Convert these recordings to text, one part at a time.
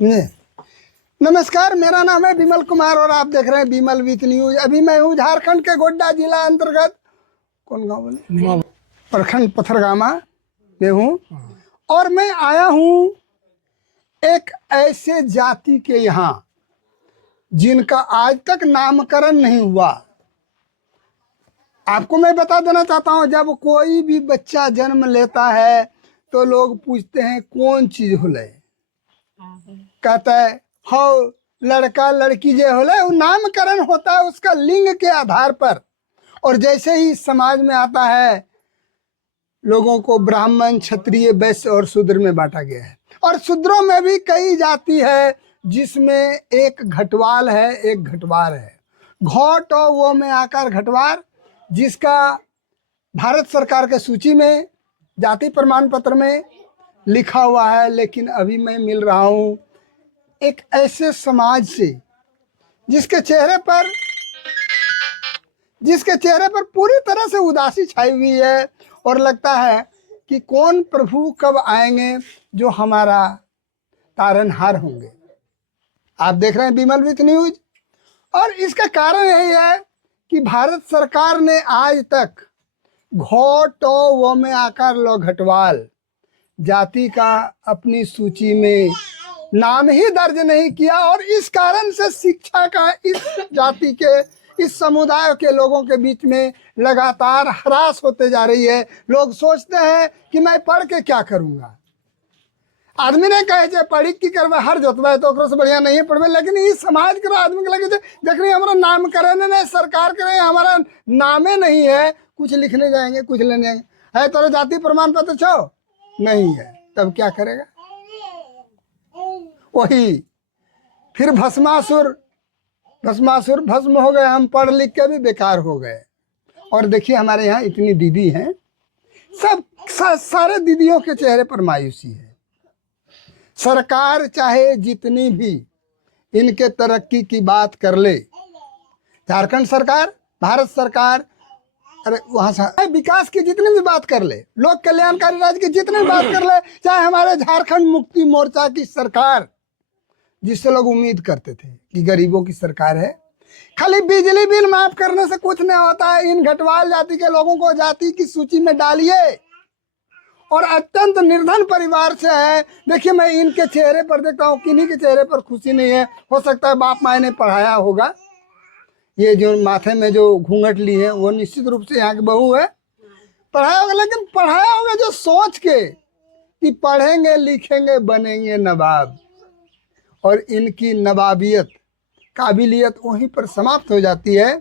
नमस्कार, मेरा नाम है विमल कुमार और आप देख रहे हैं विमल विथ न्यूज। अभी मैं हूँ झारखंड के गोड्डा जिला अंतर्गत कौन गाँव बोले प्रखंड पथरगामा में हूँ और मैं आया हूँ एक ऐसे जाति के यहाँ जिनका आज तक नामकरण नहीं हुआ। आपको मैं बता देना चाहता हूँ, जब कोई भी बच्चा जन्म लेता है तो लोग पूछते हैं कौन चीज होले, कहता है हो लड़का लड़की जे होले। वो नामकरण होता है उसका लिंग के आधार पर। और जैसे ही समाज में आता है, लोगों को ब्राह्मण, क्षत्रिय, वैश्य और शूद्र में बांटा गया है। और शूद्रों में भी कई जाति है जिसमें एक घटवाल है, एक घटवार है। घोट और वो में आकर घटवार, जिसका भारत सरकार के सूची में जाति प्रमाण पत्र में लिखा हुआ है। लेकिन अभी मैं मिल रहा हूँ एक ऐसे समाज से जिसके चेहरे पर पूरी तरह से उदासी छाई हुई है और लगता है कि कौन प्रभु कब आएंगे जो हमारा तारनहार होंगे। आप देख रहे हैं विमल विथ न्यूज और इसका कारण यही है कि भारत सरकार ने आज तक घोट वो में आकर लो घटवाल जाति का अपनी सूची में नाम ही दर्ज नहीं किया। और इस कारण से शिक्षा का इस जाति के, इस समुदाय के लोगों के बीच में लगातार ह्रास होते जा रही है। लोग सोचते हैं कि मैं पढ़ के क्या करूंगा। आदमी ने कहे जे पढ़ी की करवा हर जोतवा तो ओकरो से बढ़िया नहीं पढ़वे। लेकिन इस समाज के आदमी के लगे देख रही हमारा नामकरण नहीं, सरकार करे हमारा नामे नहीं है, कुछ लिखने जाएंगे कुछ लेने जाएंगे। है तो जाति प्रमाण पत्र छो नहीं है, तब क्या करेगा। वही फिर भस्मासुर भस्म हो गए। हम पढ़ लिख के भी बेकार हो गए। और देखिए हमारे यहाँ इतनी दीदी हैं, सब सारे दीदियों के चेहरे पर मायूसी है। सरकार चाहे जितनी भी इनके तरक्की की बात कर ले, झारखंड सरकार, भारत सरकार, अरे वहाँ से विकास की जितनी भी बात कर ले, लोक कल्याणकारी राज्य की जितनी भी बात कर ले, चाहे हमारे झारखंड मुक्ति मोर्चा की सरकार, जिससे लोग उम्मीद करते थे कि गरीबों की सरकार है, खाली बिजली बिल माफ करने से कुछ नहीं होता है। इन घटवाल जाति के लोगों को जाति की सूची में डालिए। और अत्यंत निर्धन परिवार से है। देखिए मैं इनके चेहरे पर देखता हूँ, किन्हीं के चेहरे पर खुशी नहीं है। हो सकता है बाप माँ ने पढ़ाया होगा। ये जो माथे में जो घूंघट ली है वो निश्चित रूप से यहाँ की बहू है, पढ़ाया होगा। लेकिन पढ़ाया होगा जो सोच के कि पढ़ेंगे लिखेंगे बनेंगे नवाब, और इनकी नवाबियत काबिलियत वहीं पर समाप्त हो जाती है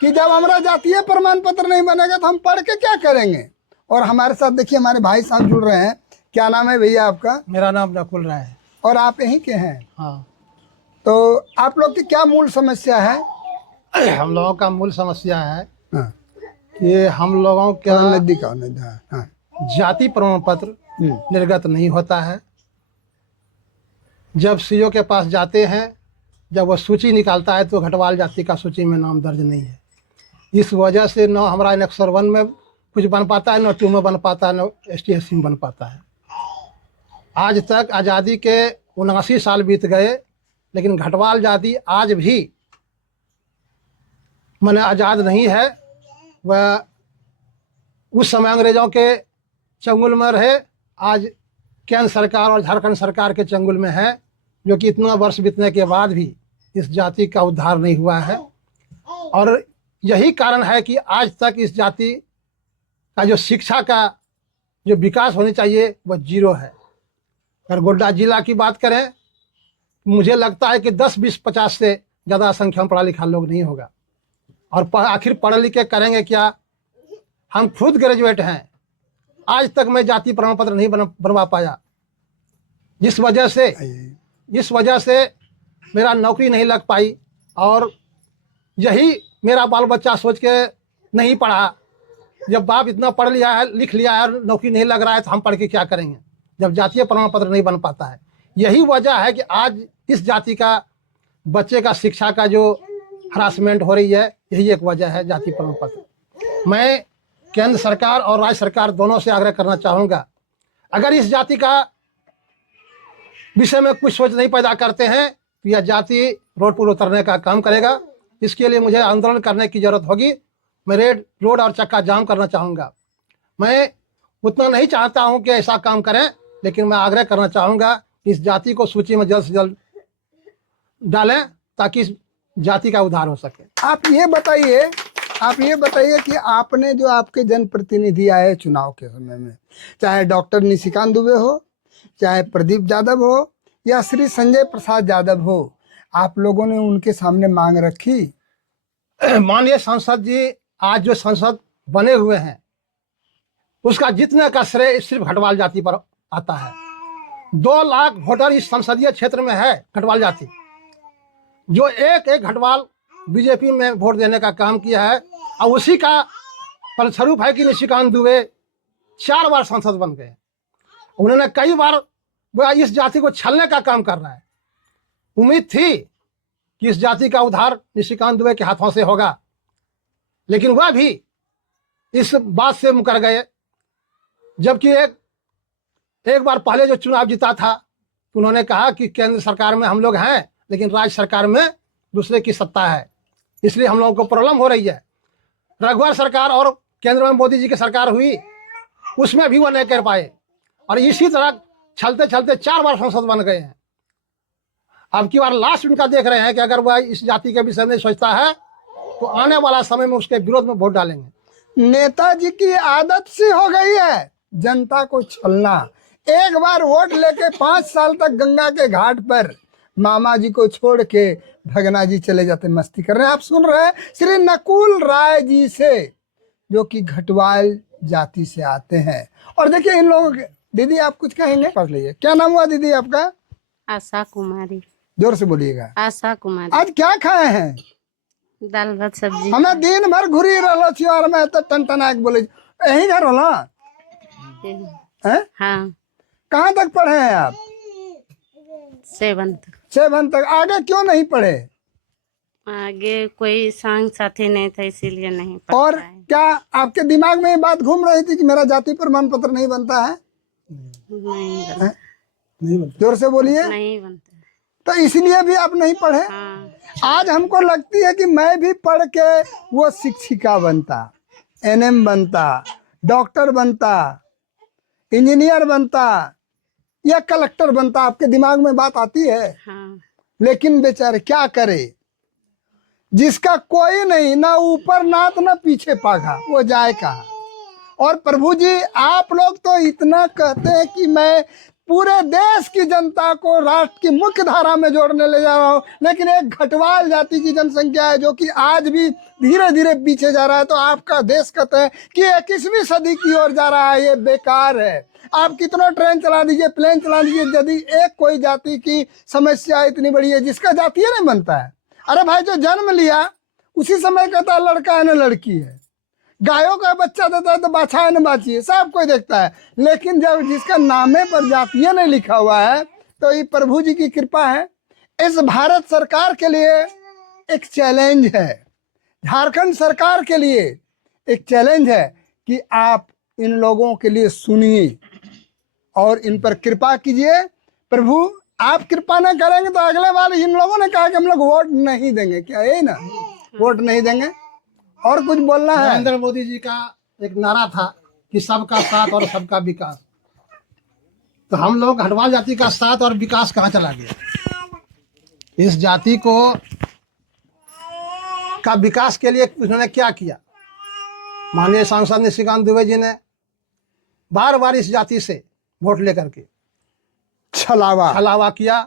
कि जब हमारा जातीय प्रमाण पत्र नहीं बनेगा तो हम पढ़ के क्या करेंगे। और हमारे साथ देखिए हमारे भाई साहब जुड़ रहे हैं। क्या नाम है भैया आपका? मेरा नाम नकुल राय है। और आप यहीं के हैं? हाँ। तो आप लोग की क्या मूल समस्या है? हम लोगों का मूल समस्या है हाँ। कि हम लोगों का नजदीक हाँ। जाति प्रमाण पत्र निर्गत नहीं होता है। जब सीओ के पास जाते हैं, जब वो सूची निकालता है तो घटवाल जाति का सूची में नाम दर्ज नहीं है। इस वजह से न हमारा अनेक्सर 1 में कुछ बन पाता है, न 2 में बन पाता है, न ST/SC में बन पाता है। आज तक आज़ादी के 79 साल बीत गए, लेकिन घटवाल जाति आज भी माने आज़ाद नहीं है। वह उस समय अंग्रेज़ों के चंगुल में रहे, आज केंद्र सरकार और झारखंड सरकार के चंगुल में है, जो कि इतना वर्ष बीतने के बाद भी इस जाति का उद्धार नहीं हुआ है। और यही कारण है कि आज तक इस जाति का जो शिक्षा का जो विकास होनी चाहिए वह 0 है। अगर गोड्डा जिला की बात करें, मुझे लगता है कि 10, 20, 50 से ज़्यादा संख्या में पढ़ा लिखा लोग नहीं होगा। और आखिर पढ़ लिख के करेंगे क्या? हम खुद ग्रेजुएट हैं, आज तक मैं जाति प्रमाण पत्र नहीं बनवा पाया। जिस वजह से मेरा नौकरी नहीं लग पाई। और यही मेरा बाल बच्चा सोच के नहीं पढ़ा। जब बाप इतना पढ़ लिया है, लिख लिया है, नौकरी नहीं लग रहा है, तो हम पढ़ के क्या करेंगे जब जातीय प्रमाण पत्र नहीं बन पाता है। यही वजह है कि आज इस जाति का बच्चे का शिक्षा का जो हरासमेंट हो रही है, यही एक वजह है जाति प्रमाण पत्र। मैं केंद्र सरकार और राज्य सरकार दोनों से आग्रह करना चाहूँगा, अगर इस जाति का विषय में कुछ सोच नहीं पैदा करते हैं तो यह जाति रोड पर उतरने का काम करेगा। इसके लिए मुझे आंदोलन करने की जरूरत होगी। मैं रेड रोड और चक्का जाम करना चाहूँगा। मैं उतना नहीं चाहता हूँ कि ऐसा काम करें, लेकिन मैं आग्रह करना चाहूँगा कि इस जाति को सूची में जल्द से जल्द डालें ताकि इस जाति का उद्धार हो सके। आप ये बताइए कि आपने जो आपके जनप्रतिनिधि आए चुनाव के समय में, चाहे डॉक्टर निशिकांत दुबे हो, चाहे प्रदीप यादव हो या श्री संजय प्रसाद यादव हो, आप लोगों ने उनके सामने मांग रखी? माननीय सांसद जी, आज जो सांसद बने हुए हैं उसका जितने का श्रेय सिर्फ घटवाल जाति पर आता है। 2 लाख वोटर इस संसदीय क्षेत्र में है घटवाल जाति, जो एक घटवाल बीजेपी में वोट देने का काम किया है, और उसी का फलस्वरूप है कि निशिकांत दुबे 4 बार सांसद बन गए। उन्होंने कई बार वह इस जाति को छलने का काम कर रहा है। उम्मीद थी कि इस जाति का उद्धार निशिकांत दुबे के हाथों से होगा, लेकिन वह भी इस बात से मुकर गए। जबकि एक बार पहले जो चुनाव जीता था तो उन्होंने कहा कि केंद्र सरकार में हम लोग हैं, लेकिन राज्य सरकार में दूसरे की सत्ता है, इसलिए हम लोगों को प्रॉब्लम हो रही है। रघुवर सरकार और केंद्र में मोदी जी की सरकार हुई, उसमें भी वो नहीं कर पाए, और इसी तरह चलते चलते 4 बार सांसद बन गए हैं। अब की बार लास्ट उनका देख रहे हैं कि अगर वह इस जाति के विषय में सोचता है तो आने वाला समय में उसके विरोध में वोट डालेंगे। नेताजी की आदत सी हो गई है जनता को छलना। एक बार वोट लेके 5 साल तक गंगा के घाट पर मामा जी को छोड़ के भगना जी चले जाते मस्ती कर रहे हैं। आप सुन रहे हैं श्री नकुल राय जी से, जो कि घटवाल जाति से आते हैं। और देखिए इन लोगों के, दीदी आप कुछ कहेंगे? पढ़ लीजिए। क्या नाम हुआ दीदी आपका? आशा कुमारी। जोर से बोलिएगा। आशा कुमारी। आज क्या खाए हैं? दाल भात सब्जी। हमें दिन भर घुरी रहो छी और मैं तो टनटना के बोले यही घर होला हैं? हाँ। कहाँ तक पढ़े हैं आप? 7 तक। आगे क्यों नहीं पढ़े? आगे कोई संग साथी नहीं था, इसीलिए नहीं पढ़ और पाए। क्या आपके दिमाग में ये बात घूम रही थी कि मेरा जाति प्रमाण पत्र नहीं बनता है? नहीं बनता। नहीं बनता। जोर से बोलिए। नहीं बनता। तो इसलिए भी आप नहीं पढ़े? हाँ। आज हमको लगती है कि मैं भी पढ़ के वो शिक्षिका बनता, एनएम बनता, डॉक्टर बनता, इंजीनियर बनता या कलेक्टर बनता। आपके दिमाग में बात आती है? हाँ। लेकिन बेचारे क्या करे, जिसका कोई नहीं, ना ऊपर नाथ ना पीछे पाघा, वो जाए कहाँ? और प्रभु जी आप लोग तो इतना कहते हैं कि मैं पूरे देश की जनता को राष्ट्र की मुख्य धारा में जोड़ने ले जा रहा हूँ, लेकिन एक घटवाल जाति की जनसंख्या है जो कि आज भी धीरे धीरे पीछे जा रहा है। तो आपका देश कहते हैं कि 21वीं सदी की ओर जा रहा है, ये बेकार है। आप कितना ट्रेन चला दीजिए, प्लेन चला दीजिए, यदि एक कोई जाति की समस्या इतनी बड़ी है जिसका जातीय नहीं बनता है। अरे भाई जो जन्म लिया उसी समय कहता है लड़का है ना लड़की है, गायों का बच्चा देता है तो बाछा है ना बाछी है, सब कोई देखता है। लेकिन जब जिसका नामे पर जातीय नहीं लिखा हुआ है तो ये प्रभु जी की कृपा है। इस भारत सरकार के लिए एक चैलेंज है, झारखंड सरकार के लिए एक चैलेंज है कि आप इन लोगों के लिए सुनिए और इन पर कृपा कीजिए। प्रभु आप कृपा न करेंगे तो अगले बार इन लोगों ने कहा कि हम लोग वोट नहीं देंगे, क्या है ना, वोट नहीं देंगे। और कुछ बोलना है? नरेंद्र मोदी जी का एक नारा था कि सबका साथ और सबका विकास, तो हम लोग घटवाल जाति का साथ और विकास कहाँ चला गया? इस जाति को का विकास के लिए उन्होंने क्या किया? माननीय सांसद निशिकांत दुबे जी ने बार बार इस जाति से वोट लेकर के छलावा किया,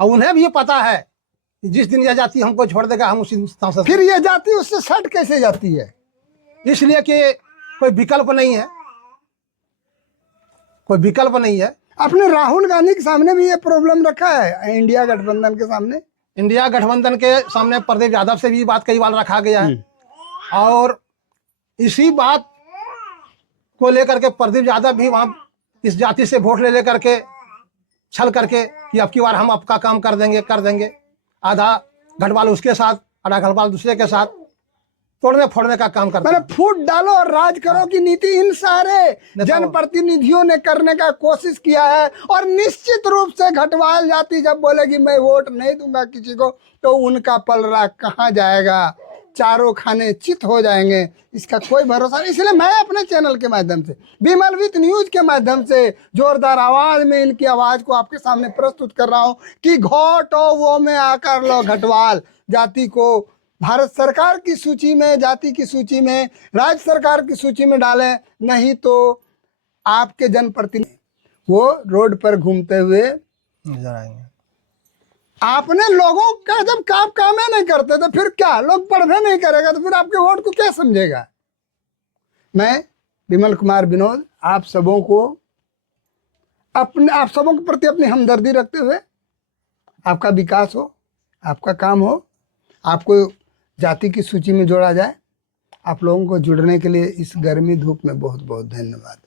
और उन्हें भी पता है कि जिस दिन यह जाति हमको छोड़ देगा हम उसी सांसद। फिर यह जाति उससे सट कैसे जाती है? इसलिए कि कोई विकल्प नहीं है, कोई विकल्प नहीं है। अपने राहुल गांधी के सामने भी ये प्रॉब्लम रखा है, इंडिया गठबंधन के सामने। इंडिया गठबंधन के सामने प्रदीप यादव से भी बात कई बार रखा गया है, और इसी बात को लेकर के प्रदीप यादव भी वहाँ इस जाति से वोट ले लेकर के छल करके कि अब की बार हम आपका काम कर देंगे, आधा घटवाल उसके साथ, आधा घटवाल दूसरे के साथ। तोड़ने फोड़ने का काम करते मैंने हैं। फूट डालो और राज करो की नीति इन सारे जनप्रतिनिधियों ने करने का कोशिश किया है। और निश्चित रूप से घटवाल जाति जब बोलेगी मैं वोट नहीं दूंगा किसी को, तो उनका पलड़ा कहाँ जाएगा, चारों खाने चित हो जाएंगे, इसका कोई भरोसा नहीं। इसलिए मैं अपने चैनल के माध्यम से, विमल विथ न्यूज के माध्यम से जोरदार आवाज में इनकी आवाज को आपके सामने प्रस्तुत कर रहा हूं कि घोटो वो में आकर लो घटवाल जाति को भारत सरकार की सूची में, जाति की सूची में, राज्य सरकार की सूची में डालें, नहीं तो आपके जनप्रतिनिधि वो रोड पर घूमते हुए नजर आएंगे। आपने लोगों का जब काम ही नहीं करते तो फिर क्या, लोग पढ़वे नहीं करेगा तो फिर आपके वोट को क्या समझेगा। मैं विमल कुमार विनोद आप सबों के प्रति अपनी हमदर्दी रखते हुए, आपका विकास हो, आपका काम हो, आपको जाति की सूची में जोड़ा जाए, आप लोगों को जुड़ने के लिए इस गर्मी धूप में बहुत बहुत धन्यवाद।